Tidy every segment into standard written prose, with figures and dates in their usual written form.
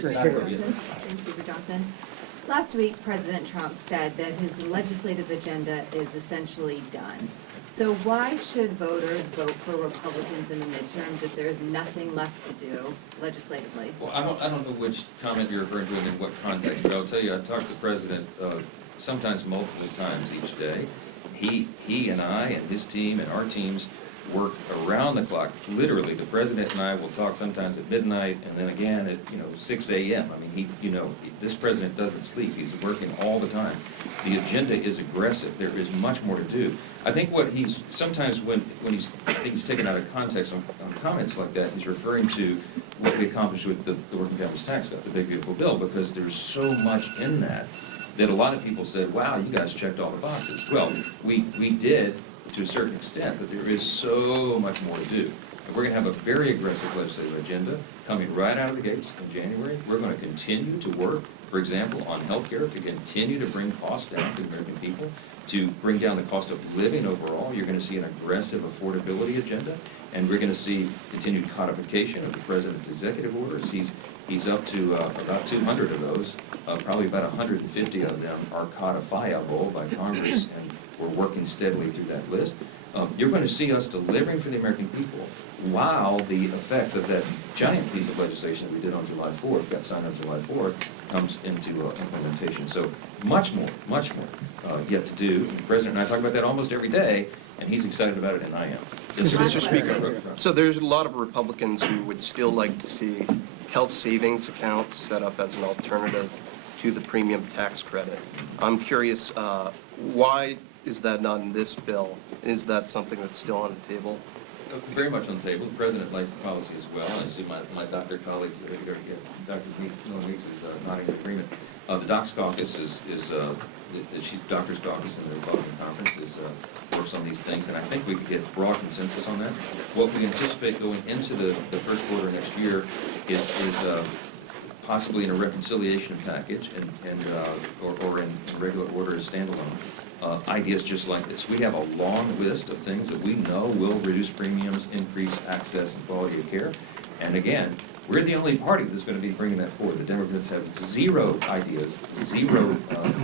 great. Thanks, Speaker Johnson. Last week, President Trump said that his legislative agenda is essentially done. So why should voters vote for Republicans in the midterms if there's nothing left to do legislatively? Well, I don't know which comment you're referring to and in what context, but I'll tell you, I talk to the president sometimes multiple times each day. He and I and his team and our teams work around the clock. Literally, the president and I will talk sometimes at midnight and then again at 6 a.m. I mean, this president doesn't sleep. He's working all the time. The agenda is aggressive. There is much more to do. I think what he's sometimes when he's taken out of context on comments like that, he's referring to what we accomplished with the working families tax cut, the big beautiful bill, because there's so much in that a lot of people said, wow, you guys checked all the boxes. Well, we did to a certain extent, but there is so much more to do. And we're going to have a very aggressive legislative agenda coming right out of the gates in January. We're going to continue to work, for example, on health care, to continue to bring costs down to the American people, to bring down the cost of living overall. You're going to see an aggressive affordability agenda, and we're going to see continued codification of the president's executive orders. He's up to about 200 of those. Probably about 150 of them are codifiable by Congress, and we're working steadily through that list. You're going to see us delivering for the American people while the effects of that giant piece of legislation that we did on July 4th, got signed on July 4th, comes into implementation. So much more yet to do. And the President and I talk about that almost every day, and he's excited about it, and I am. Mr. Speaker, so there's a lot of Republicans who would still like to see health savings accounts set up as an alternative to the premium tax credit. I'm curious, why is that not in this bill? Is that something that's still on the table? Very much on the table. The President likes the policy as well. I see my doctor colleague, Dr. Weeks, is nodding in agreement. The Docs Caucus is the Chief Doctor's Caucus in the Republican Conference works on these things, and I think we could get broad consensus on that. What we anticipate going into the first quarter next year is possibly in a reconciliation package or in regular order as standalone. Ideas just like this. We have a long list of things that we know will reduce premiums, increase access and quality of care. And again, we're the only party that's going to be bringing that forward. The Democrats have zero ideas, zero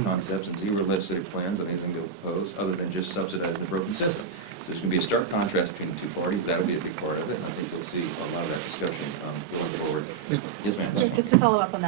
concepts, and zero legislative plans on anything they'll propose other than just subsidizing the broken system. So there's going to be a stark contrast between the two parties. That'll be a big part of it, and I think you'll see a lot of that discussion going forward. Yes, ma'am. Just to follow up on that.